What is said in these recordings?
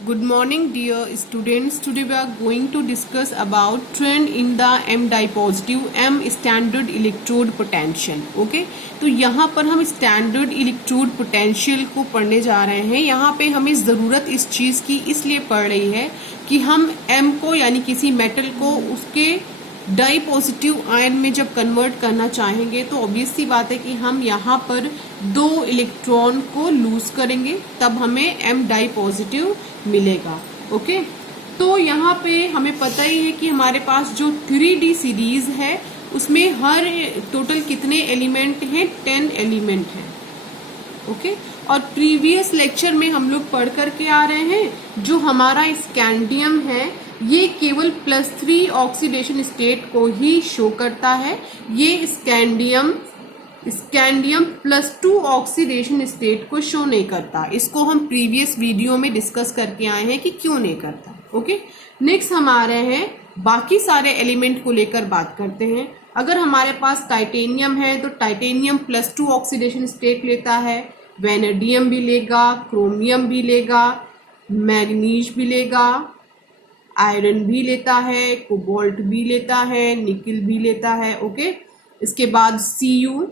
Good morning dear students. Today we are going to discuss about trend in the M positive M standard electrode potential. Okay, तो यहाँ पर हम standard electrode potential को पढ़ने जा रहे हैं। यहाँ पे हमें ज़रूरत इस चीज़ की इसलिए पड़ रही है कि हम M को यानी किसी मेटल को उसके डाई पॉजिटिव आयन में जब कन्वर्ट करना चाहेंगे तो ऑब्वियस सी बात है कि हम यहाँ पर 2 इलेक्ट्रॉन को लूज करेंगे, तब हमें M डाई पॉजिटिव मिलेगा। ओके, तो यहाँ पे हमें पता ही है कि हमारे पास जो 3D सीरीज है उसमें हर टोटल कितने एलिमेंट हैं, 10 एलिमेंट हैं। ओके, और प्रीवियस लेक्चर में हम लोग पढ़ करके आ रहे हैं जो हमारा स्कैंडियम है ये केवल +3 ऑक्सीडेशन स्टेट को ही शो करता है। ये स्कैंडियम +2 ऑक्सीडेशन स्टेट को शो नहीं करता। इसको हम प्रीवियस वीडियो में डिस्कस करके आए हैं कि क्यों नहीं करता। ओके, नेक्स्ट हम आ रहे हैं बाकी सारे एलिमेंट को लेकर बात करते हैं। अगर हमारे पास टाइटेनियम है तो टाइटेनियम +2 ऑक्सीडेशन स्टेट लेता है, वेनेडियम भी लेगा, क्रोमियम भी लेगा, मैग्नीज भी लेगा, आयरन भी लेता है, कोबाल्ट भी लेता है, निकल भी लेता है। ओके, इसके बाद Cu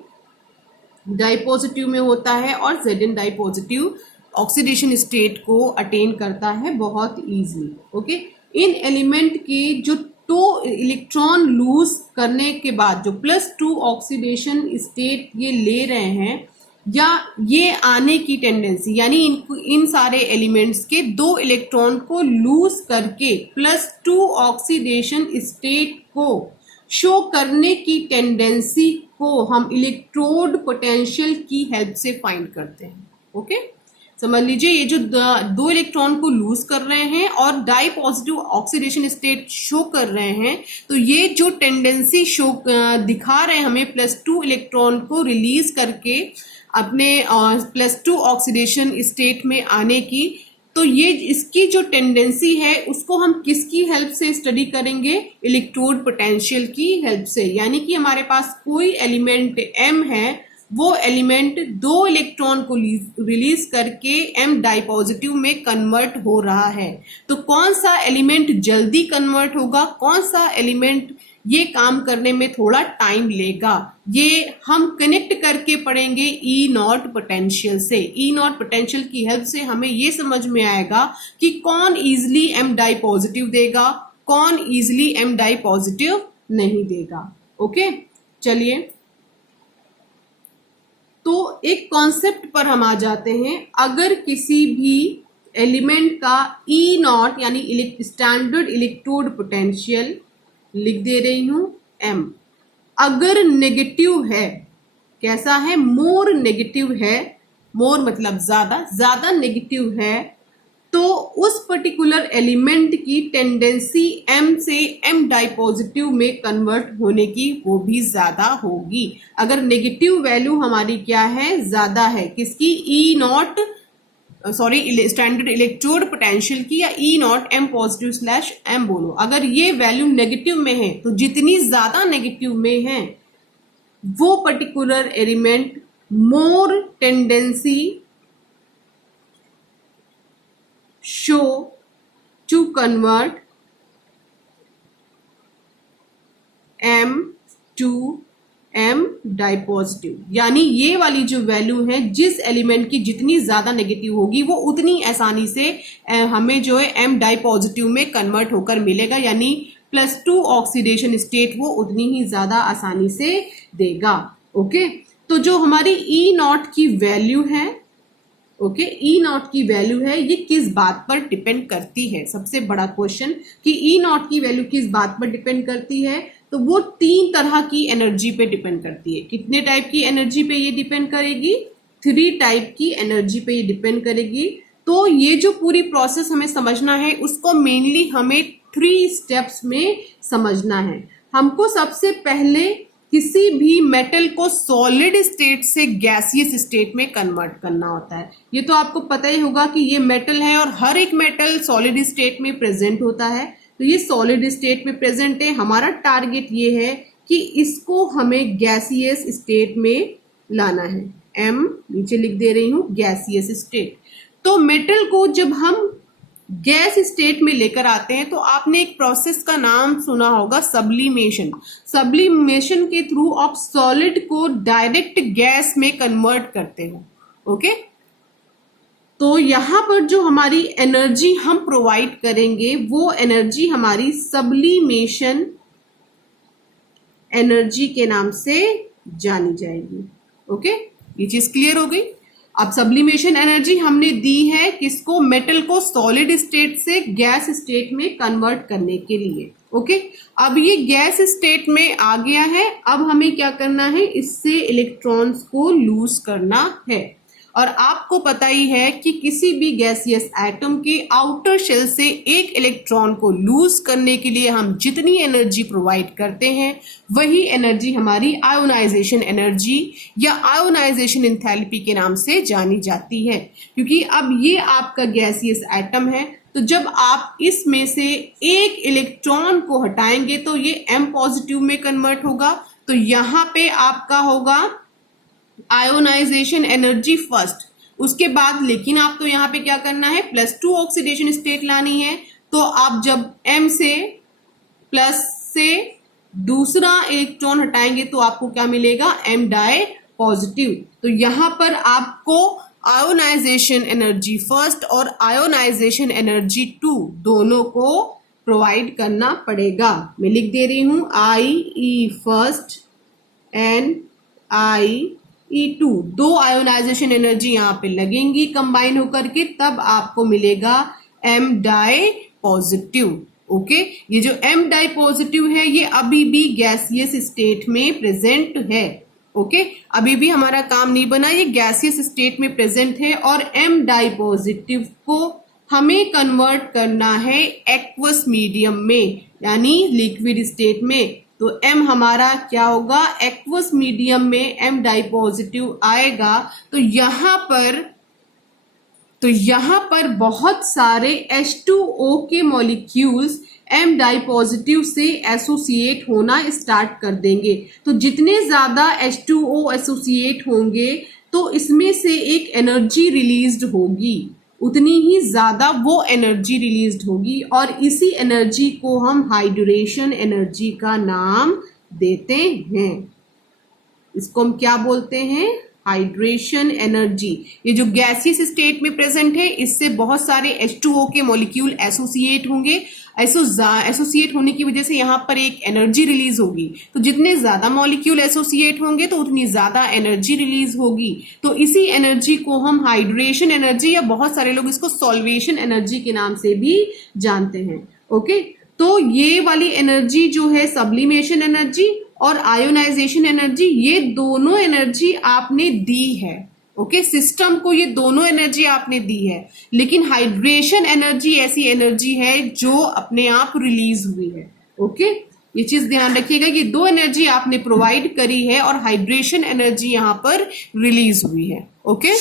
डाई पॉजिटिव में होता है और Zn di positive oxidation state को अटेन करता है बहुत इजीली। ओके, इन एलिमेंट की जो 2 इलेक्ट्रॉन लूज करने के बाद जो +2 ऑक्सीडेशन स्टेट ये ले रहे हैं या ये आने की टेंडेंसी, यानी इन सारे एलिमेंट्स के 2 इलेक्ट्रॉन को लूज करके +2 ऑक्सीडेशन स्टेट को शो करने की टेंडेंसी को हम इलेक्ट्रोड पोटेंशियल की हेल्प से फाइंड करते हैं। ओके, समझ लीजिए ये जो 2 इलेक्ट्रॉन को लूज कर रहे हैं और di positive oxidation state show कर रहे हैं, तो ये जो टेंडेंसी शो दिखा रहे हैं हमें +2 इलेक्ट्रॉन को रिलीज करके अपने +2 ऑक्सीडेशन स्टेट में आने की, तो ये इसकी जो टेंडेंसी है उसको हम किसकी हेल्प से स्टडी करेंगे? इलेक्ट्रोड पोटेंशियल की हेल्प से। यानी कि हमारे पास कोई एलिमेंट M है, वो एलिमेंट 2 इलेक्ट्रॉन को रिलीज करके M डाई पॉजिटिव में कन्वर्ट हो रहा है, तो कौन सा एलिमेंट जल्दी कन्वर्ट होगा, कौन सा एलिमेंट ये काम करने में थोड़ा टाइम लेगा, ये हम कनेक्ट करके पढ़ेंगे E0 पोटेंशियल से। E0 पोटेंशियल की हेल्प से हमें ये समझ में आएगा कि कौन इजिली M डाई पॉजिटिव देगा, कौन इजिली M डाई पॉजिटिव नहीं देगा। ओके, चलिए तो एक कॉन्सेप्ट पर हम आ जाते हैं। अगर किसी भी एलिमेंट का E0 यानी स्टैंडर्ड इलेक्ट्रोड पोटेंशियल लिख दे रही हूं M, अगर नेगेटिव है, कैसा है? मोर नेगेटिव है, मोर मतलब ज्यादा नेगेटिव है, तो उस पर्टिकुलर एलिमेंट की टेंडेंसी M से M डाई पॉजिटिव में कन्वर्ट होने की वो भी ज्यादा होगी। अगर नेगेटिव वैल्यू हमारी क्या है? ज्यादा है किसकी? E0 स्टैंडर्ड इलेक्ट्रोड पोटेंशियल की, या E0 M पॉजिटिव / M बोलो। अगर ये वैल्यू नेगेटिव में है तो जितनी ज्यादा नेगेटिव में है वो particular element more tendency show to convert M to M di positive. यानी ये वाली जो वैल्यू है, जिस एलिमेंट की जितनी ज्यादा नेगेटिव होगी वो उतनी आसानी से हमें जो है M डाई पॉजिटिव में कन्वर्ट होकर मिलेगा, यानी +2 ऑक्सीडेशन स्टेट वो उतनी ही ज्यादा आसानी से देगा। ओके, तो जो हमारी E0 की वैल्यू है, ओके, E0 की वैल्यू है, ये किस बात पर डिपेंड करती है? सबसे बड़ा क्वेश्चन कि E0 की वैल्यू किस बात पर डिपेंड करती है? तो वो 3 तरह की एनर्जी पे डिपेंड करती है। कितने टाइप की एनर्जी पे ये डिपेंड करेगी? 3 टाइप की एनर्जी पे ये डिपेंड करेगी। तो ये जो पूरी प्रोसेस हमें समझना है उसको मेनली हमें 3 स्टेप्स में समझना है। हमको सबसे पहले किसी भी मेटल को सॉलिड स्टेट से गैसियस स्टेट में कन्वर्ट करना होता है। ये तो आपको पता ही होगा कि ये मेटल है और हर एक मेटल सॉलिड स्टेट में प्रेजेंट होता है, तो ये सॉलिड स्टेट में प्रेजेंट है। हमारा टारगेट ये है कि इसको हमें गैसियस स्टेट में लाना है। M नीचे लिख दे रही हूं, गैसियस स्टेट। तो मेटल को जब हम गैस स्टेट में लेकर आते हैं, तो आपने एक प्रोसेस का नाम सुना होगा, सब्लिमेशन। सब्लिमेशन के थ्रू आप सॉलिड को डायरेक्ट गैस में कन्वर्ट करते हो। ओके, तो यहाँ पर जो हमारी एनर्जी हम प्रोवाइड करेंगे वो एनर्जी हमारी सब्लिमेशन एनर्जी के नाम से जानी जाएगी। ओके, ये चीज क्लियर हो गई। अब सब्लिमेशन एनर्जी हमने दी है किसको, मेटल को सॉलिड स्टेट से गैस स्टेट में कन्वर्ट करने के लिए। ओके, अब ये गैस स्टेट में आ गया है, अब हमें क्या करना है, इससे इलेक्ट्रॉन्स को लूज करना है। और आपको पता ही है कि किसी भी गैसियस एटम के आउटर शेल से एक इलेक्ट्रॉन को लूज करने के लिए हम जितनी एनर्जी प्रोवाइड करते हैं वही एनर्जी हमारी आयोनाइजेशन एनर्जी या आयोनाइजेशन एंथैल्पी के नाम से जानी जाती है। क्योंकि अब ये आपका गैसियस एटम है, तो जब आप इसमें से एक इलेक्ट्रॉन को हटाएंगे तो ये M पॉजिटिव में कन्वर्ट होगा। तो यहाँ पे आपका होगा आयोनाइजेशन एनर्जी फर्स्ट, उसके बाद लेकिन आपको यहाँ पे क्या करना है, +2 ऑक्सीडेशन स्टेट लानी है। तो आप जब M से प्लस से दूसरा इलेक्ट्रॉन हटाएंगे तो आपको क्या मिलेगा, M डाई पॉजिटिव। तो यहाँ पर आपको आयोनाइजेशन एनर्जी फर्स्ट और आयोनाइजेशन एनर्जी 2 दोनों को प्रोवाइड करना पड़ेगा। मैं लिख दे रही हूं, IE फर्स्ट एंड IE2, दो आयोनाइजेशन एनर्जी यहाँ पे लगेंगी कंबाइन होकर के, तब आपको मिलेगा M डाई पॉजिटिव। ओके, ये जो M डाई पॉजिटिव है ये अभी भी गैसियस स्टेट में प्रेजेंट है। ओके, अभी भी हमारा काम नहीं बना, ये गैसियस स्टेट में प्रेजेंट है और M डाई पॉजिटिव को हमें कन्वर्ट करना है एक्वस मीडियम में, यानी लिक्विड स्टेट में। तो M हमारा क्या होगा, एक्वस मीडियम में M डाई पॉजिटिव आएगा। तो यहाँ पर बहुत सारे H2O के मॉलिक्यूल्स M डाई पॉजिटिव से एसोसिएट होना स्टार्ट कर देंगे। तो जितने ज्यादा H2O एसोसिएट होंगे तो इसमें से एक एनर्जी रिलीज्ड होगी, उतनी ही ज्यादा वो एनर्जी रिलीज्ड होगी और इसी एनर्जी को हम हाइड्रेशन एनर्जी का नाम देते हैं। इसको हम क्या बोलते हैं, हाइड्रेशन एनर्जी। ये जो गैसियस स्टेट में प्रेजेंट है इससे बहुत सारे H2O के मॉलिक्यूल एसोसिएट होंगे, एसोसिएट होने की वजह से यहाँ पर एक एनर्जी रिलीज होगी। तो जितने ज्यादा मॉलिक्यूल एसोसिएट होंगे तो उतनी ज्यादा एनर्जी रिलीज होगी। तो इसी एनर्जी को हम हाइड्रेशन एनर्जी या बहुत सारे लोग इसको सॉल्वेशन एनर्जी के नाम से भी जानते हैं। ओके, तो ये वाली एनर्जी जो है सब्लिमेशन एनर्जी और आयोनाइजेशन एनर्जी, ये दोनों एनर्जी आपने दी है। ओके, सिस्टम को ये दोनों एनर्जी आपने दी है, लेकिन हाइड्रेशन एनर्जी ऐसी एनर्जी है जो अपने आप रिलीज हुई है। ओके, ये चीज ध्यान रखिएगा, ये दो एनर्जी आपने प्रोवाइड करी है और हाइड्रेशन एनर्जी यहाँ पर रिलीज हुई है। ओके,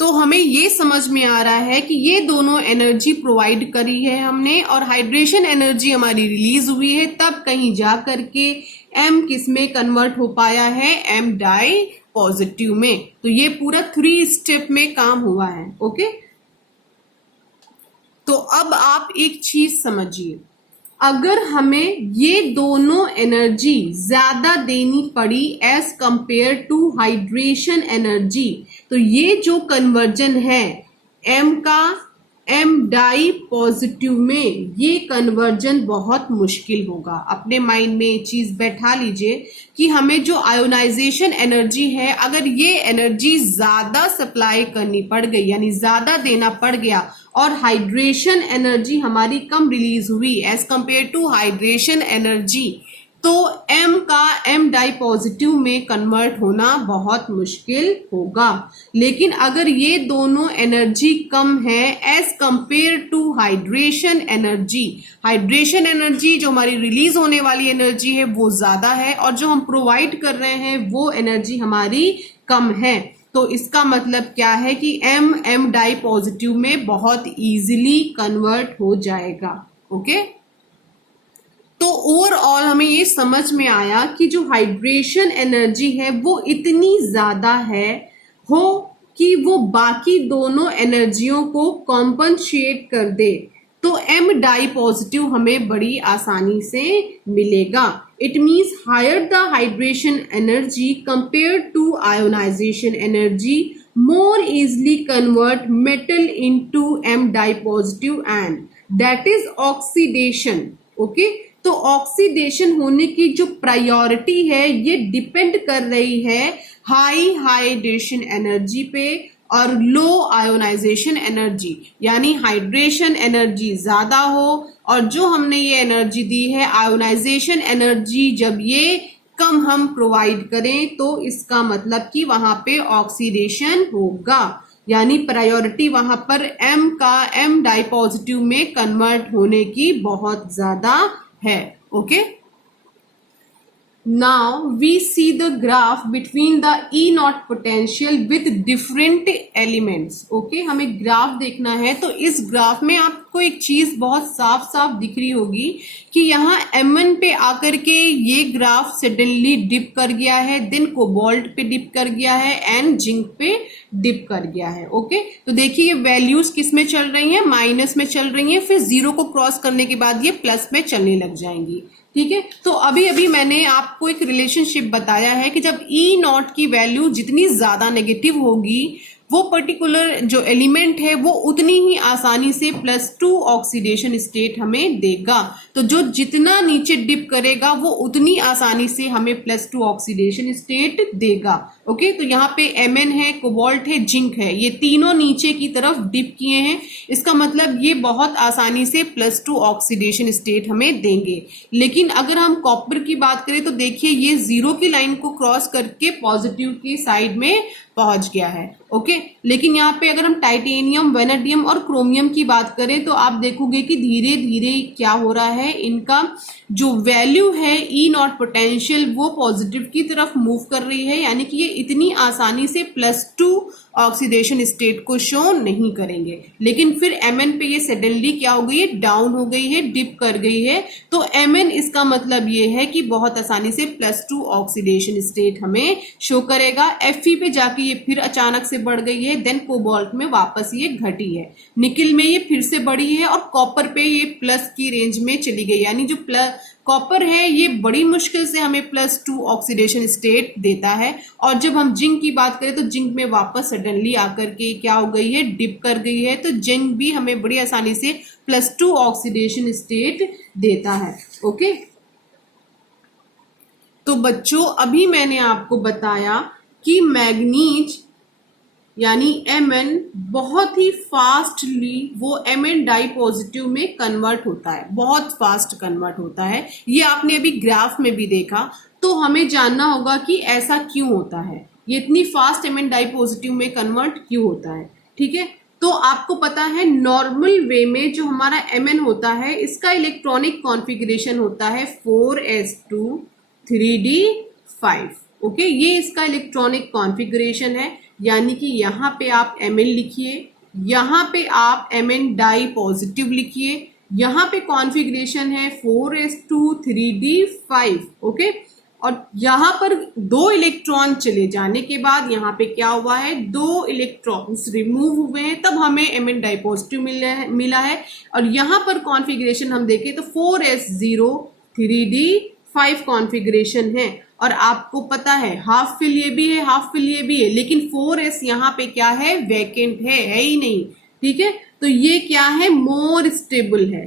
तो हमें ये समझ में आ रहा है कि ये दोनों एनर्जी प्रोवाइड करी है हमने और हाइड्रेशन एनर्जी हमारी रिलीज हुई है, तब कहीं जा करके M किस में कन्वर्ट हो पाया है, M डाई पॉजिटिव में। तो ये पूरा 3 स्टेप में काम हुआ है। ओके, तो अब आप एक चीज समझिए, अगर हमें ये दोनों एनर्जी ज्यादा देनी पड़ी as compare to hydration energy, तो ये जो कन्वर्जन है M का M डाई पॉजिटिव में, ये कन्वर्जन बहुत मुश्किल होगा। अपने माइंड में चीज बैठा लीजिए कि हमें जो आयोनाइजेशन एनर्जी है, अगर ये एनर्जी ज्यादा सप्लाई करनी पड़ गई, यानी ज्यादा देना पड़ गया और हाइड्रेशन एनर्जी हमारी कम रिलीज हुई as compare to hydration energy, तो M का M डाई पॉजिटिव में कन्वर्ट होना बहुत मुश्किल होगा। लेकिन अगर ये दोनों एनर्जी कम है as compare to hydration energy, hydration energy जो हमारी रिलीज होने वाली एनर्जी है वो ज्यादा है और जो हम प्रोवाइड कर रहे हैं वो एनर्जी हमारी कम है, तो इसका मतलब क्या है कि M डाई पॉजिटिव में बहुत इजीली कन्वर्ट हो जाएगा। ओके, तो ओवरऑल हमें ये समझ में आया कि जो हाइड्रेशन एनर्जी है वो इतनी ज्यादा है, हो कि वो बाकी दोनों एनर्जियों को कॉम्पनसेट कर दे तो एम डाई पॉजिटिव हमें बड़ी आसानी से मिलेगा। It means higher the hydration energy compare to ionization energy more easily convert metal into M dipositive and that is oxidation। Okay, तो ऑक्सीडेशन होने की जो प्रायोरिटी है ये डिपेंड कर रही है हाई हाइड्रेशन एनर्जी पे और लो आयोनाइजेशन एनर्जी, यानी हाइड्रेशन एनर्जी ज्यादा हो और जो हमने ये एनर्जी दी है आयोनाइजेशन एनर्जी जब ये कम हम प्रोवाइड करें तो इसका मतलब कि वहां पे ऑक्सीडेशन होगा, यानी प्रायोरिटी वहां पर एम का एम डाई पॉजिटिव में कन्वर्ट होने की बहुत ज्यादा है। Okay, now we see the graph between the E naught potential with different elements। Okay, हमें ग्राफ देखना है तो इस ग्राफ में आपको एक चीज बहुत साफ साफ दिख रही होगी कि यहाँ Mn पे आकर के ये ग्राफ सडनली डिप कर गया है, देन कोबाल्ट पे डिप कर गया है एंड जिंक पे डिप कर गया है। ओके, तो देखिए ये वैल्यूज किस में चल रही हैं, माइनस में चल रही हैं, फिर जीरो को क्रॉस करने के बाद ये प्लस में चलने लग जाएंगी। ठीक है, तो अभी अभी मैंने आपको एक रिलेशनशिप बताया है कि जब ई नॉट की वैल्यू जितनी ज्यादा नेगेटिव होगी वो पर्टिकुलर जो एलिमेंट है वो उतनी ही आसानी से +2 ऑक्सीडेशन स्टेट हमें देगा। तो जो जितना नीचे डिप करेगा वो उतनी आसानी से हमें +2 ऑक्सीडेशन स्टेट देगा। ओके, तो यहाँ पे Mn है, कोबाल्ट है, जिंक है, ये तीनों नीचे की तरफ डिप किए हैं, इसका मतलब ये बहुत आसानी से +2 ऑक्सीडेशन स्टेट हमें देंगे। लेकिन अगर हम कॉपर की बात करें तो देखिए ये जीरो की लाइन को क्रॉस करके पॉजिटिव की साइड में पहुंच गया है। ओके, लेकिन यहाँ पे अगर हम टाइटेनियम, वेनेडियम और क्रोमियम की बात करें तो आप देखोगे कि धीरे धीरे क्या हो रहा है, इनका जो वैल्यू है ई नॉट पोटेंशियल वो पॉजिटिव की तरफ मूव कर रही है, यानी कि ये इतनी आसानी से +2 ऑक्सीडेशन स्टेट को शो नहीं करेंगे। लेकिन फिर Mn पे ये सडनली क्या हो गई है, डाउन हो गई है, डिप कर गई है, तो Mn इसका मतलब ये है कि बहुत आसानी से +2 ऑक्सीडेशन स्टेट हमें शो करेगा। Fe पे जाके ये फिर अचानक से बढ़ गई है, देन कोबाल्ट में वापस ये घटी है, निकिल में ये फिर से बढ़ी है और कॉपर पे ये प्लस की रेंज में चली गई, यानी जो कॉपर है ये बड़ी मुश्किल से हमें +2 ऑक्सीडेशन स्टेट देता है। और जब हम जिंक की बात करें तो जिंक में वापस सडनली आकर के क्या हो गई है, डिप कर गई है, तो जिंक भी हमें बड़ी आसानी से +2 ऑक्सीडेशन स्टेट देता है। ओके, तो बच्चों अभी मैंने आपको बताया कि मैग्नीज यानी Mn बहुत ही फास्टली वो Mn डाई पॉजिटिव में कन्वर्ट होता है, बहुत फास्ट कन्वर्ट होता है। ये आपने अभी ग्राफ में भी देखा, तो हमें जानना होगा कि ऐसा क्यों होता है, ये इतनी फास्ट Mn डाई पॉजिटिव में कन्वर्ट क्यों होता है। ठीक है, तो आपको पता है नॉर्मल वे में जो हमारा Mn होता है इसका इलेक्ट्रॉनिक कॉन्फ़िगरेशन होता है 4s2 3d5। ओके, ये इसका इलेक्ट्रॉनिक कॉन्फ़िगरेशन है, यानी कि यहाँ पे आप Mn लिखिए, यहाँ पे आप Mn डाई पॉजिटिव लिखिए, यहाँ पे कॉन्फ़िगरेशन है 4s2 3d5। ओके, और यहाँ पर 2 इलेक्ट्रॉन चले जाने के बाद यहाँ पे क्या हुआ है, 2 इलेक्ट्रॉन्स रिमूव हुए हैं, तब हमें Mn डाई पॉजिटिव मिला है। और यहाँ पर कॉन्फ़िगरेशन हम देखें तो 4s0 3d5 कॉन्फ़िगरेशन है। और आपको पता है हाफ फिल ये भी है, हाफ फिल ये भी है, लेकिन 4s यहाँ पे क्या है, वैकेंट है ही नहीं। ठीक है, तो ये क्या है, मोर स्टेबल है,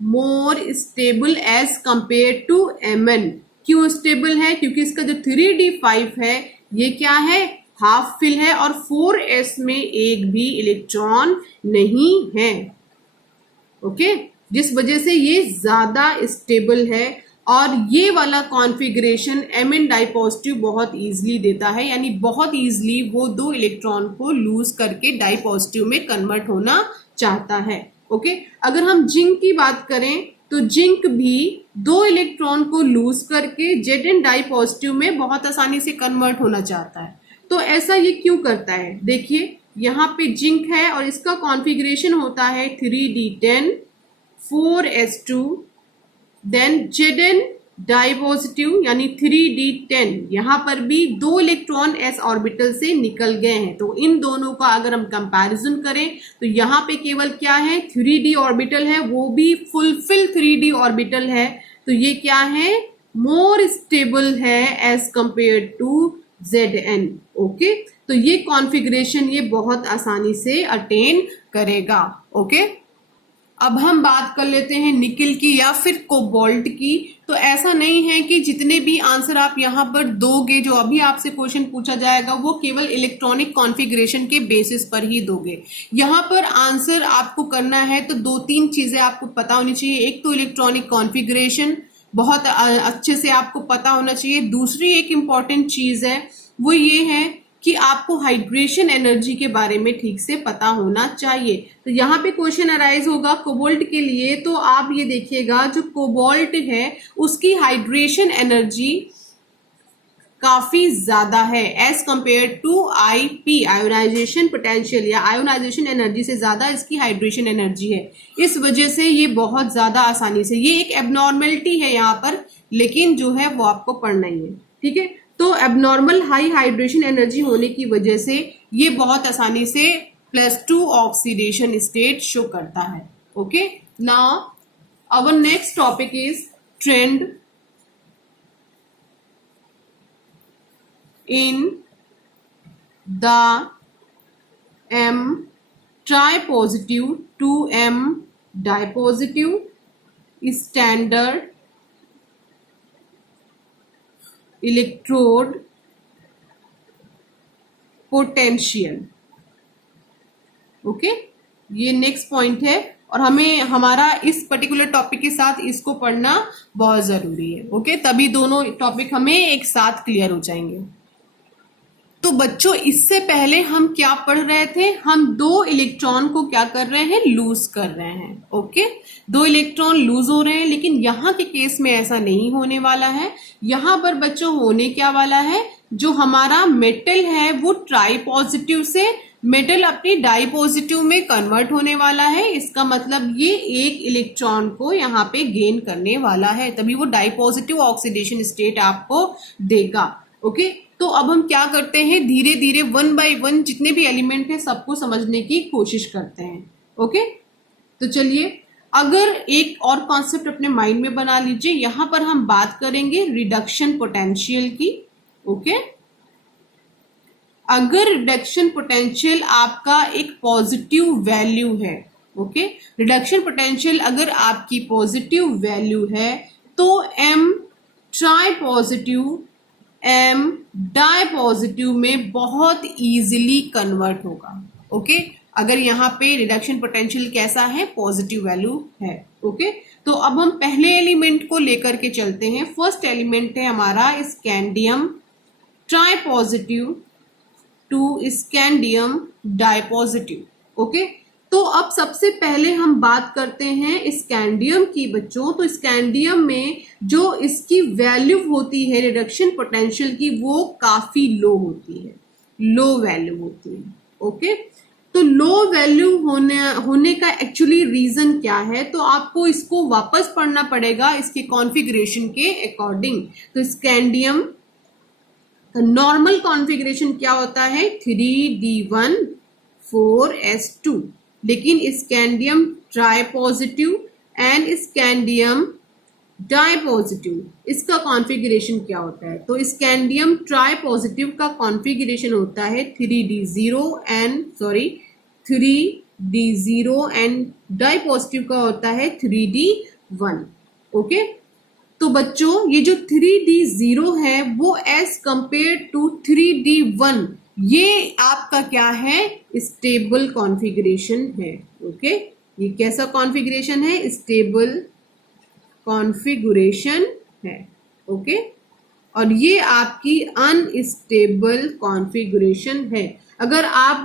more stable as compare to Mn। क्यों स्टेबल है, क्योंकि इसका जो 3d5 है ये क्या है, हाफ फिल है और 4s में एक भी इलेक्ट्रॉन नहीं है। ओके, जिस वजह से ये ज्यादा स्टेबल है और ये वाला कॉन्फ़िगरेशन Mn डाई पॉजिटिव बहुत इजीली देता है, यानी बहुत इजीली वो 2 इलेक्ट्रॉन को लूज करके डाई पॉजिटिव में कन्वर्ट होना चाहता है। ओके, अगर हम जिंक की बात करें तो जिंक भी 2 इलेक्ट्रॉन को लूज करके Zn डाई पॉजिटिव में बहुत आसानी से कन्वर्ट होना चाहता है। तो ऐसा ये क्यों करता है, देखिए यहाँ पे जिंक है और इसका कॉन्फ़िगरेशन होता है 3d10 4s2 then Zn di positive यानी 3d10, यहाँ पर भी 2 इलेक्ट्रॉन s ऑर्बिटल से निकल गए हैं। तो इन दोनों का अगर हम कंपैरिजन करें तो यहाँ पे केवल क्या है, 3d ऑर्बिटल है, वो भी फुलफिल 3d ऑर्बिटल है। तो ये क्या है, मोर स्टेबल है as compare to Zn। Okay, तो ये कॉन्फ़िगरेशन ये बहुत आसानी से अटेन करेगा। ओके, अब हम बात कर लेते हैं निकिल की या फिर कोबाल्ट की। तो ऐसा नहीं है कि जितने भी आंसर आप यहाँ पर दोगे, जो अभी आपसे क्वेश्चन पूछा जाएगा, वो केवल इलेक्ट्रॉनिक कॉन्फ़िगरेशन के बेसिस पर ही दोगे। यहाँ पर आंसर आपको करना है तो 2-3 चीजें आपको पता होनी चाहिए। एक तो इलेक्ट्रॉनिक कॉन्फ़िगरेशन बहुत अच्छे से आपको पता होना चाहिए। दूसरी एक इम्पॉर्टेंट चीज है वो ये है कि आपको हाइड्रेशन एनर्जी के बारे में ठीक से पता होना चाहिए। तो यहाँ पे क्वेश्चन अराइज होगा कोबाल्ट के लिए, तो आप ये देखिएगा जो कोबाल्ट है उसकी हाइड्रेशन एनर्जी काफी ज्यादा है as compare to IP, ionization potential या आयोनाइजेशन एनर्जी से ज्यादा इसकी हाइड्रेशन एनर्जी है। इस वजह से ये बहुत ज्यादा आसानी से, ये एक एबनॉर्मेलिटी है यहाँ पर, लेकिन जो है वो आपको पढ़ना ही है। ठीक है, तो एबनॉर्मल हाई हाइड्रेशन एनर्जी होने की वजह से ये बहुत आसानी से +2 ऑक्सीडेशन स्टेट शो करता है। Okay, now our next topic is trend in the M tripositive to M dipositive standard electrode potential। Okay, ये नेक्स्ट पॉइंट है और हमें हमारा इस पर्टिकुलर टॉपिक के साथ इसको पढ़ना बहुत जरूरी है। ओके, तभी दोनों टॉपिक हमें एक साथ क्लियर हो जाएंगे। तो बच्चों, इससे पहले हम क्या पढ़ रहे थे, हम 2 इलेक्ट्रॉन को क्या कर रहे हैं, लूज कर रहे हैं। ओके, 2 इलेक्ट्रॉन लूज हो रहे हैं, लेकिन यहाँ के केस में ऐसा नहीं होने वाला है। यहाँ पर बच्चों होने क्या वाला है, जो हमारा मेटल है वो ट्राई पॉजिटिव से मेटल अपनी डाई पॉजिटिव में कन्वर्ट होने वाला है। इसका मतलब ये एक इलेक्ट्रॉन को यहाँ पे गेन करने वाला है, तभी वो डाई पॉजिटिव ऑक्सीडेशन स्टेट आपको देगा। ओके, तो अब हम क्या करते हैं, धीरे धीरे 1 बाय 1 जितने भी एलिमेंट है सबको समझने की कोशिश करते हैं। ओके, तो चलिए, अगर एक और कॉन्सेप्ट अपने माइंड में बना लीजिए, यहां पर हम बात करेंगे रिडक्शन पोटेंशियल की। ओके, अगर रिडक्शन पोटेंशियल आपका एक पॉजिटिव वैल्यू है, ओके, रिडक्शन पोटेंशियल अगर आपकी पॉजिटिव वैल्यू है तो M tri positive M di positive में बहुत इजीली कन्वर्ट होगा। ओके, अगर यहाँ पे रिडक्शन पोटेंशियल कैसा है, पॉजिटिव वैल्यू है। ओके, तो अब हम पहले एलिमेंट को लेकर के चलते हैं। फर्स्ट एलिमेंट है हमारा scandium tri positive to scandium di positive. Okay, तो अब सबसे पहले हम बात करते हैं स्कैंडियम की बच्चों। तो स्कैंडियम में जो इसकी वैल्यू होती है रिडक्शन पोटेंशियल की, वो काफी लो होती है, लो वैल्यू होती है। ओके, तो लो वैल्यू होने का एक्चुअली रीजन क्या है, तो आपको इसको वापस पढ़ना पड़ेगा इसके कॉन्फ़िगरेशन के अकॉर्डिंग। तो स्कैंडियम का नॉर्मल कॉन्फ़िगरेशन क्या होता है, 3d1 4s2, लेकिन scandium tri positive and scandium di positive इसका कॉन्फ़िगरेशन क्या होता है, तो स्कैंडियम ट्राई पॉजिटिव का कॉन्फ़िगरेशन होता है 3d0 एंड डाई पॉजिटिव का होता है 3d1। ओके, तो बच्चों ये जो 3d0 है वो एज कंपेयर टू 3d1 ये आपका क्या है, स्टेबल कॉन्फ़िगरेशन है। ओके, ये कैसा कॉन्फ़िगरेशन है, स्टेबल कॉन्फ़िगरेशन है। ओके, और ये आपकी अनस्टेबल कॉन्फ़िगरेशन है। अगर आप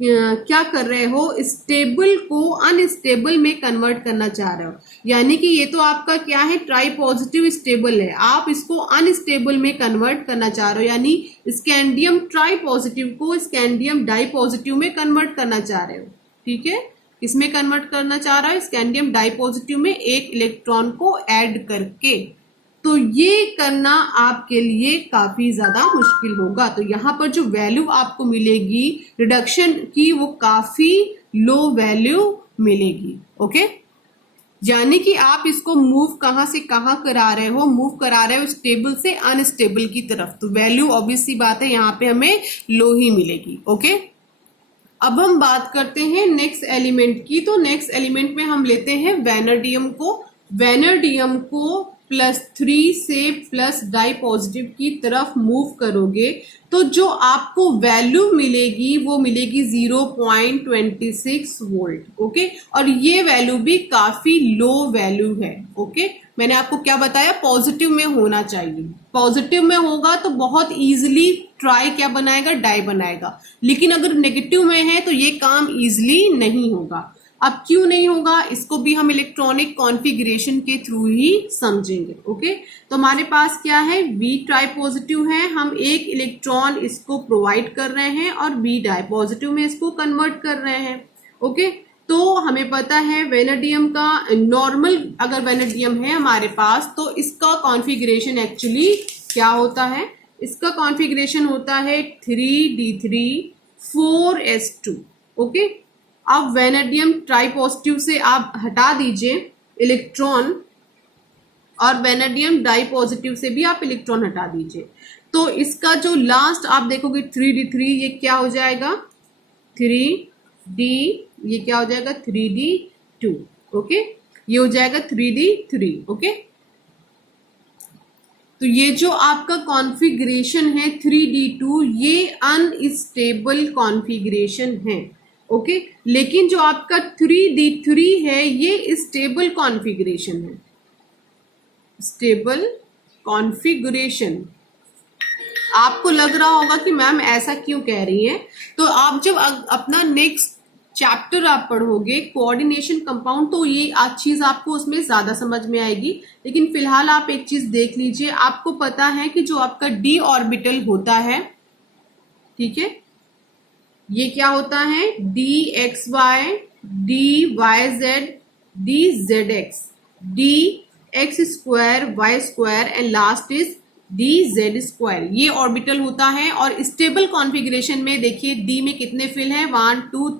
क्या कर रहे हो, स्टेबल को अनस्टेबल में कन्वर्ट करना चाह रहे हो, यानी कि ये तो आपका क्या है, ट्राई पॉजिटिव स्टेबल है, आप इसको अनस्टेबल में कन्वर्ट करना चाह रहे हो, यानी स्कैंडियम ट्राई पॉजिटिव को स्कैंडियम डाई पॉजिटिव में कन्वर्ट करना चाह रहे हो। ठीक है, इसमें कन्वर्ट करना चाह रहा है, स्कैंडियम डाई पॉजिटिव में एक इलेक्ट्रॉन को ऐड करके। तो ये करना आपके लिए काफी ज्यादा मुश्किल होगा। तो यहाँ पर जो वैल्यू आपको मिलेगी रिडक्शन की वो काफी लो वैल्यू मिलेगी। ओके, यानी कि आप इसको मूव कहां से कहां करा रहे हो, मूव करा रहे हो स्टेबल से अनस्टेबल की तरफ, तो वैल्यू ऑब्वियस सी बात है यहाँ पे हमें लो ही मिलेगी। ओके, अब हम बात करते हैं नेक्स्ट एलिमेंट की। तो नेक्स्ट एलिमेंट में हम लेते हैं वैनडियम को। वैनडियम को +3 से प्लस डाई पॉजिटिव की तरफ मूव करोगे तो जो आपको वैल्यू मिलेगी वो मिलेगी 0.26 वोल्ट। ओके, और ये वैल्यू भी काफी लो वैल्यू है। ओके, मैंने आपको क्या बताया, पॉजिटिव में होना चाहिए। पॉजिटिव में होगा तो बहुत इजीली ट्राई क्या बनाएगा, डाई बनाएगा, लेकिन अगर नेगेटिव में है तो ये काम इजीली नहीं होगा। अब क्यों नहीं होगा, इसको भी हम इलेक्ट्रॉनिक कॉन्फ़िगरेशन के थ्रू ही समझेंगे। ओके, तो हमारे पास क्या है, V ट्राई पॉजिटिव है, हम एक इलेक्ट्रॉन इसको प्रोवाइड कर रहे हैं और B डाई पॉजिटिव में इसको कन्वर्ट कर रहे हैं। ओके, तो हमें पता है वैनेडियम का नॉर्मल, अगर वैनेडियम है हमारे पास तो इसका कॉन्फ़िगरेशन एक्चुअली क्या होता है, इसका कॉन्फ़िगरेशन होता है 3d3 4s2। ओके, अब वैनेडियम ट्राई पॉजिटिव से आप हटा दीजिए इलेक्ट्रॉन और वैनेडियम डाई पॉजिटिव से भी आप इलेक्ट्रॉन हटा दीजिए, तो इसका जो लास्ट आप देखोगे 3d3, ये क्या हो जाएगा 3d, ये क्या हो जाएगा 3d2। ओके, ये हो जाएगा 3d3। ओके, तो ये जो आपका कॉन्फ़िगरेशन है 3d2 ये अनस्टेबल कॉन्फ़िगरेशन है। ओके, लेकिन जो आपका 3d3 है ये स्टेबल कॉन्फ़िगरेशन है, स्टेबल कॉन्फ़िगरेशन। आपको लग रहा होगा कि मैम ऐसा क्यों कह रही हैं, तो आप जब अपना नेक्स्ट चैप्टर आप पढ़ोगे कोऑर्डिनेशन कंपाउंड तो ये चीज आपको उसमें ज्यादा समझ में आएगी, लेकिन फिलहाल आप एक चीज देख लीजिए। आपको पता है कि जो आपका d ऑर्बिटल होता है, ठीक है, ये क्या होता है dxy, dyz, dzx, dx square y square and last is dz square, ये ऑर्बिटल होता है। और स्टेबल कॉन्फ़िगरेशन में देखिए d में कितने फिल हैं, 1 2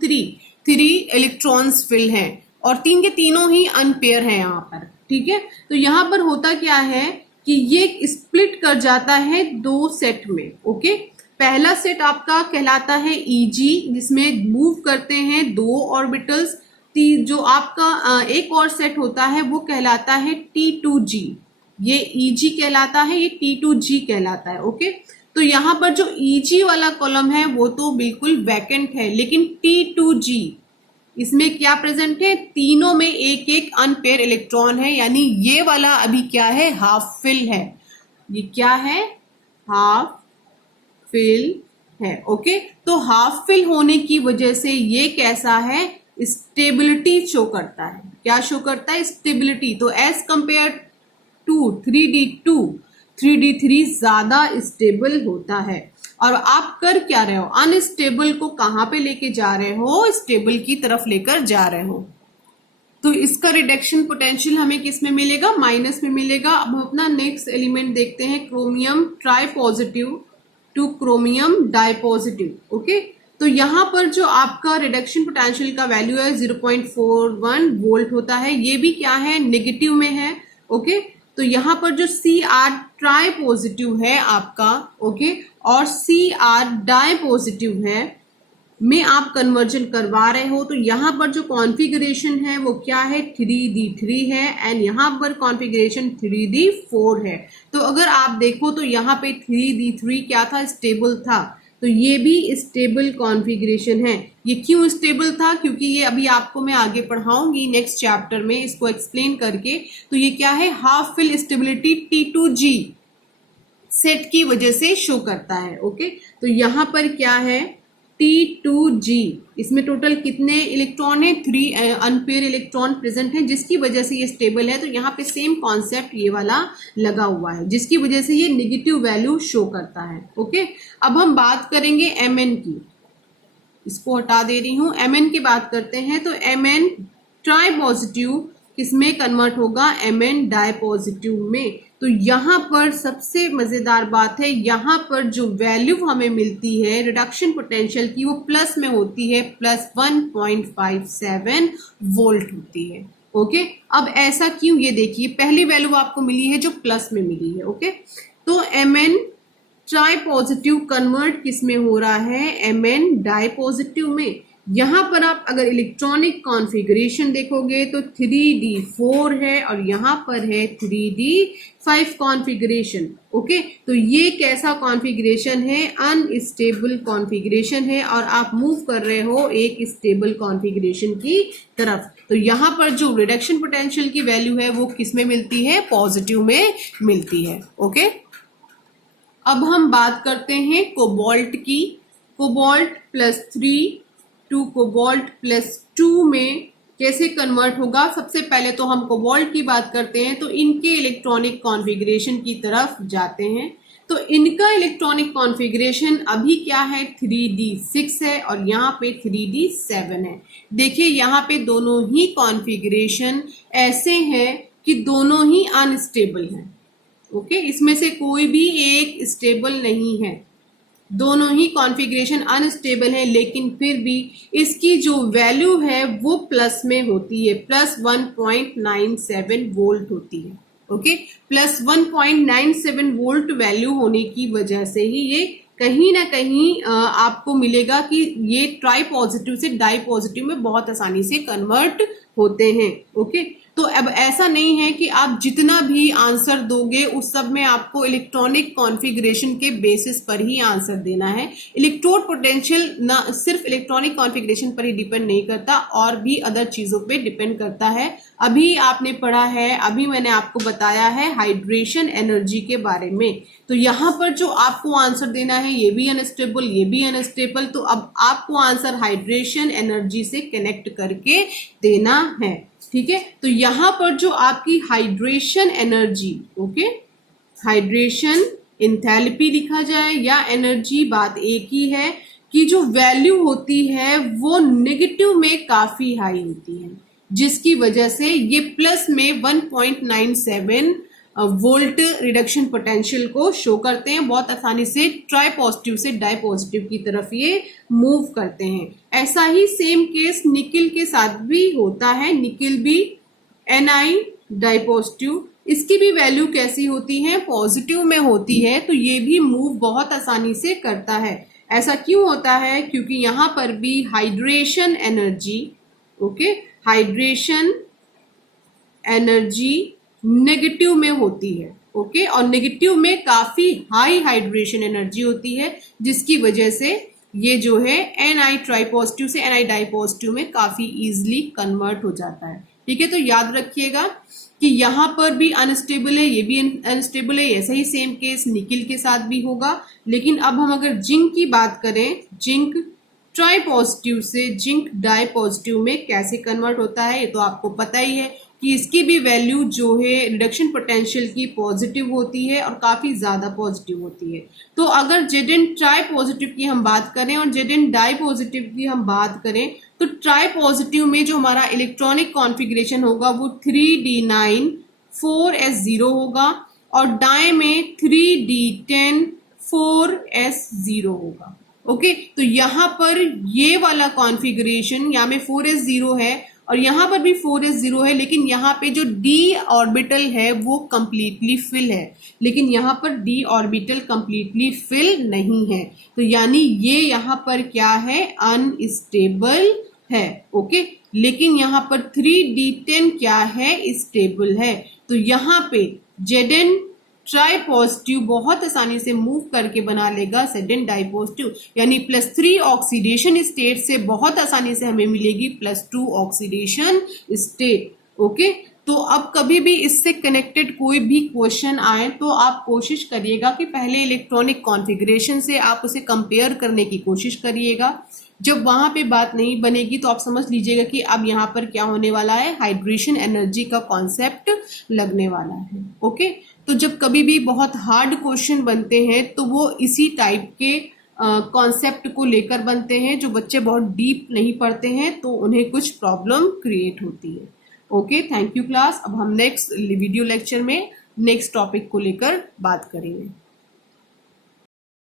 3 इलेक्ट्रॉन्स फिल हैं और 3 के तीनों ही अनपेयर हैं यहाँ पर। ठीक है, तो यहाँ पर होता क्या है कि ये स्प्लिट कर जाता है 2 सेट में। ओके, पहला सेट आपका कहलाता है Eg, जिसमें मूव करते हैं 2 ऑर्बिटल्स। जो आपका एक और सेट होता है वो कहलाता है T2G, ये Eg कहलाता है, ये T2G कहलाता है। ओके, तो यहाँ पर जो Eg वाला कॉलम है वो तो बिल्कुल वैकेंट है, लेकिन T2G इसमें क्या प्रेजेंट है, तीनों में एक एक अनपेयर इलेक्ट्रॉन है, यानी ये वाला अभी क्या है, हाफ फिल है। ये क्या है, हाफ फिल है। ओके, तो हाफ फिल होने की वजह से ये कैसा है, स्टेबिलिटी शो करता है। क्या शो करता है, स्टेबिलिटी। तो as compare to 3d2 3d3 ज्यादा स्टेबल होता है। और आप कर क्या रहे हो, अनस्टेबल को कहां पे लेके जा रहे हो, स्टेबल की तरफ लेकर जा रहे हो। तो इसका रिडक्शन पोटेंशियल हमें किस में मिलेगा, माइनस में मिलेगा। अब हम अपना नेक्स्ट एलिमेंट देखते हैं, chromium tri positive to chromium di positive. Okay, तो यहाँ पर जो आपका रिडक्शन पोटेंशियल का वैल्यू है 0.41 वोल्ट होता है, ये भी क्या है, नेगेटिव में है। ओके, तो यहाँ पर जो Cr ट्राई पॉजिटिव है आपका, ओके, और Cr डाई पॉजिटिव है में आप कन्वर्जन करवा रहे हो, तो यहाँ पर जो कॉन्फ़िगरेशन है वो क्या है, 3d3 है एंड यहाँ पर कॉन्फ़िगरेशन 3d4 है। तो अगर आप देखो तो यहाँ पे 3d3 क्या था, स्टेबल था, तो ये भी स्टेबल कॉन्फ़िगरेशन है। ये क्यों स्टेबल था, क्योंकि ये अभी आपको मैं आगे पढ़ाऊंगी नेक्स्ट चैप्टर में इसको एक्सप्लेन करके। तो ये क्या है, half fill stability T2G set की वजह से शो करता है। ओके, तो यहाँ पर क्या है, T2G, इसमें टोटल कितने इलेक्ट्रॉन है, 3 अनपेयर इलेक्ट्रॉन प्रेजेंट है, जिसकी वजह से ये स्टेबल है। तो यहाँ पे सेम कॉन्सेप्ट ये वाला लगा हुआ है, जिसकी वजह से ये नेगेटिव वैल्यू शो करता है। ओके, अब हम बात करेंगे Mn की, इसको हटा दे रही हूं, Mn की बात करते हैं। तो Mn ट्राई पॉजिटिव किसमें कन्वर्ट होगा, Mn डाई पॉजिटिव में। तो यहाँ पर सबसे मजेदार बात है, यहाँ पर जो वैल्यू हमें मिलती है रिडक्शन पोटेंशियल की वो प्लस में होती है, प्लस 1.57 वोल्ट होती है। ओके, अब ऐसा क्यों, ये देखिए पहली वैल्यू आपको मिली है जो प्लस में मिली है। ओके, तो Mn ट्राई पॉजिटिव कन्वर्ट किस में हो रहा है, Mn डाई पॉजिटिव में। यहां पर आप अगर इलेक्ट्रॉनिक कॉन्फ़िगरेशन देखोगे तो 3d4 है और यहां पर है 3d5 कॉन्फ़िगरेशन। ओके, तो ये कैसा कॉन्फ़िगरेशन है, अनस्टेबल कॉन्फ़िगरेशन है और आप मूव कर रहे हो एक स्टेबल कॉन्फ़िगरेशन की तरफ। तो यहाँ पर जो रिडक्शन पोटेंशियल की वैल्यू है वो किस में मिलती है, पॉजिटिव में मिलती है। ओके, अब हम बात करते हैं कोबाल्ट की। कोबाल्ट +3 टू कोबाल्ट +2 में कैसे कन्वर्ट होगा। सबसे पहले तो हम कोबाल्ट की बात करते हैं, तो इनके इलेक्ट्रॉनिक कॉन्फ़िगरेशन की तरफ जाते हैं। तो इनका इलेक्ट्रॉनिक कॉन्फ़िगरेशन अभी क्या है, 3d6 है और यहाँ पे 3d7 है। देखिए यहाँ पे दोनों ही कॉन्फ़िगरेशन ऐसे हैं कि दोनों ही अनस्टेबल हैं। ओके, इसमें से कोई भी एक स्टेबल नहीं है, दोनों ही कॉन्फ़िगरेशन अनस्टेबल है, लेकिन फिर भी इसकी जो वैल्यू है वो प्लस में होती है, प्लस 1.97 वोल्ट होती है। ओके, प्लस 1.97 वोल्ट वैल्यू होने की वजह से ही ये कहीं ना कहीं आपको मिलेगा कि ये ट्राई पॉजिटिव से डाई पॉजिटिव में बहुत आसानी से कन्वर्ट होते हैं। ओके, तो अब ऐसा नहीं है कि आप जितना भी आंसर दोगे उस सब में आपको इलेक्ट्रॉनिक कॉन्फ़िगरेशन के बेसिस पर ही आंसर देना है। इलेक्ट्रोड पोटेंशियल ना सिर्फ इलेक्ट्रॉनिक कॉन्फ़िगरेशन पर ही डिपेंड नहीं करता, और भी अदर चीजों पे डिपेंड करता है। अभी आपने पढ़ा है, अभी मैंने आपको बताया है हाइड्रेशन एनर्जी के बारे में। तो यहाँ पर जो आपको आंसर देना है ये भी अनस्टेबल, ये भी अनस्टेबल, तो अब आपको आंसर हाइड्रेशन एनर्जी से कनेक्ट करके देना है। ठीक है, तो यहाँ पर जो आपकी hydration energy, okay, hydration enthalpy लिखा जाए या एनर्जी, बात एक ही है कि जो वैल्यू होती है वो नेगेटिव में काफी हाई होती है, जिसकी वजह से ये प्लस में 1.97 वोल्ट रिडक्शन पोटेंशियल को शो करते हैं। बहुत आसानी से ट्राई पॉजिटिव से डाई पॉजिटिव की तरफ ये मूव करते हैं। ऐसा ही सेम केस निकिल के साथ भी होता है। निकिल भी Ni डाई पॉजिटिव, इसकी भी वैल्यू कैसी होती है, पॉजिटिव में होती है, तो ये भी मूव बहुत आसानी से करता है। ऐसा क्यों होता है, क्योंकि यहाँ पर भी hydration energy, okay, hydration energy negative में होती है। ओके, और नेगेटिव में काफी हाई हाइड्रेशन एनर्जी होती है, जिसकी वजह से ये जो है Ni ट्राई पॉजिटिव से Ni डाई पॉजिटिव में काफी इजीली कन्वर्ट हो जाता है। ठीक है, तो याद रखिएगा कि यहाँ पर भी अनस्टेबल है, ये भी अनस्टेबल है। ऐसा ही सेम केस निकिल के साथ भी होगा। लेकिन अब हम अगर जिंक की बात करें, जिंक ट्राई पॉजिटिव से जिंक डाई पॉजिटिव में कैसे कन्वर्ट होता है, ये तो आपको पता ही है कि इसकी भी वैल्यू जो है रिडक्शन पोटेंशियल की पॉजिटिव होती है और काफी ज्यादा पॉजिटिव होती है। तो अगर Zn ट्राई पॉजिटिव की हम बात करें और Zn डाई पॉजिटिव की हम बात करें, तो ट्राई पॉजिटिव में जो हमारा इलेक्ट्रॉनिक कॉन्फ़िगरेशन होगा वो 3d9 4s0 होगा और डाई में 3d10 4s0 होगा। ओके, तो यहाँ पर ये वाला कॉन्फ़िगरेशन, यहाँ में 4s0 है और यहाँ पर भी 4s0 है, लेकिन यहाँ पे जो d ऑर्बिटल है वो कंप्लीटली फिल है, लेकिन यहाँ पर d ऑर्बिटल कंप्लीटली फिल नहीं है। तो यानी ये यहाँ पर क्या है, अनस्टेबल है। ओके, लेकिन यहाँ पर 3d10 क्या है, स्टेबल है। तो यहाँ पे Zn ट्राई पॉजिटिव बहुत आसानी से मूव करके बना लेगा Zn डाई पॉजिटिव, यानी +3 ऑक्सीडेशन स्टेट से बहुत आसानी से हमें मिलेगी +2 ऑक्सीडेशन स्टेट। ओके, तो अब कभी भी इससे कनेक्टेड कोई भी क्वेश्चन आए तो आप कोशिश करिएगा कि पहले इलेक्ट्रॉनिक कॉन्फ़िगरेशन से आप उसे कंपेयर करने की कोशिश करिएगा। जब वहां पे बात नहीं बनेगी तो आप समझ लीजिएगा कि अब यहाँ पर क्या होने वाला है, हाइड्रेशन एनर्जी का कॉन्सेप्ट लगने वाला है। ओके, तो जब कभी भी बहुत हार्ड क्वेश्चन बनते हैं तो वो इसी टाइप के कॉन्सेप्ट को लेकर बनते हैं। जो बच्चे बहुत डीप नहीं पढ़ते हैं तो उन्हें कुछ प्रॉब्लम क्रिएट होती है। Okay, thank you class. अब हम नेक्स्ट वीडियो लेक्चर में नेक्स्ट टॉपिक को लेकर बात करेंगे।